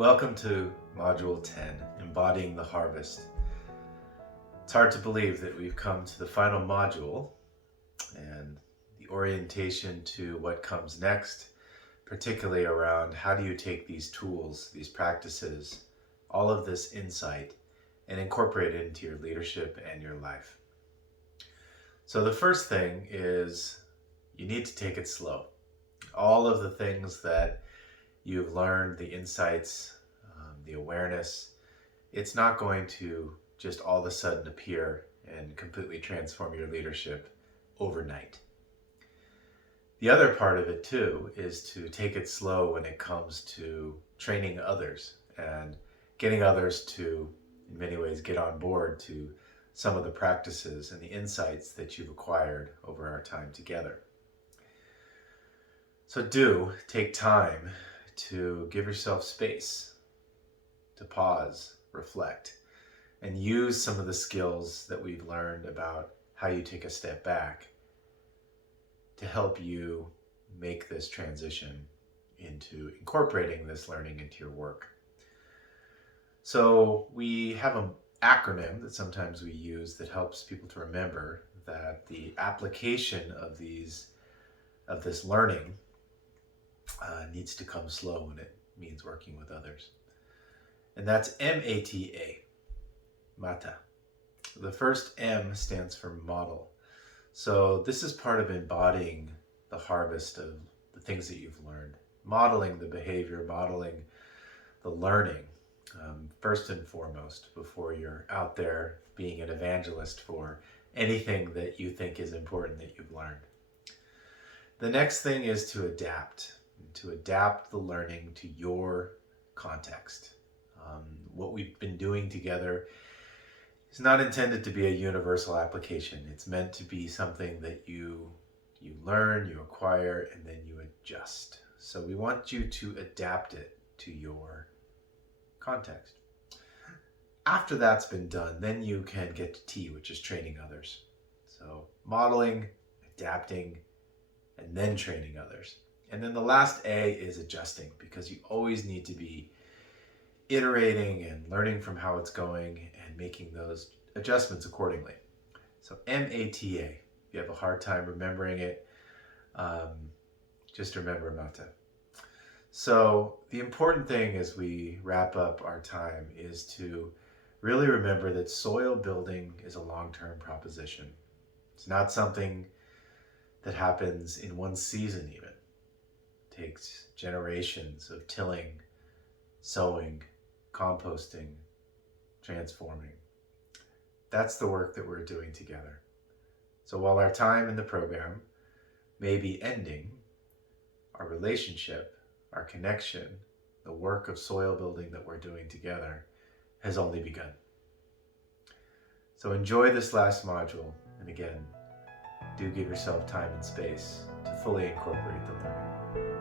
Welcome to Module 10, Embodying the Harvest. It's hard to believe that we've come to the final module and the orientation to what comes next, particularly around how do you take these tools, these practices, all of this insight, and incorporate it into your leadership and your life. So the first thing is you need to take it slow. All of the things that you've learned, the insights, the awareness, it's not going to just all of a sudden appear and completely transform your leadership overnight. The other part of it too is to take it slow when it comes to training others and getting others to, in many ways, get on board to some of the practices and the insights that you've acquired over our time together. So do take time to give yourself space, to pause, reflect, and use some of the skills that we've learned about how you take a step back to help you make this transition into incorporating this learning into your work. So we have an acronym that sometimes we use that helps people to remember that the application of this learning needs to come slow when it means working with others. And that's M-A-T-A, Mata. The first M stands for model. So this is part of embodying the harvest of the things that you've learned. Modeling the behavior, modeling the learning, first and foremost, before you're out there being an evangelist for anything that you think is important that you've learned. The next thing is to adapt the learning to your context. What we've been doing together is not intended to be a universal application. It's meant to be something that you learn, you acquire, and then you adjust. So we want you to adapt it to your context. After that's been done, then you can get to T, which is training others. So modeling, adapting, and then training others. And then the last A is adjusting, because you always need to be iterating and learning from how it's going and making those adjustments accordingly. So M-A-T-A. If you have a hard time remembering it, just remember Mata. So the important thing as we wrap up our time is to really remember that soil building is a long-term proposition. It's not something that happens in one season even. It takes generations of tilling, sowing, composting, transforming. That's the work that we're doing together. So while our time in the program may be ending, our relationship, our connection, the work of soil building that we're doing together has only begun. So enjoy this last module, and again, do give yourself time and space to fully incorporate the learning.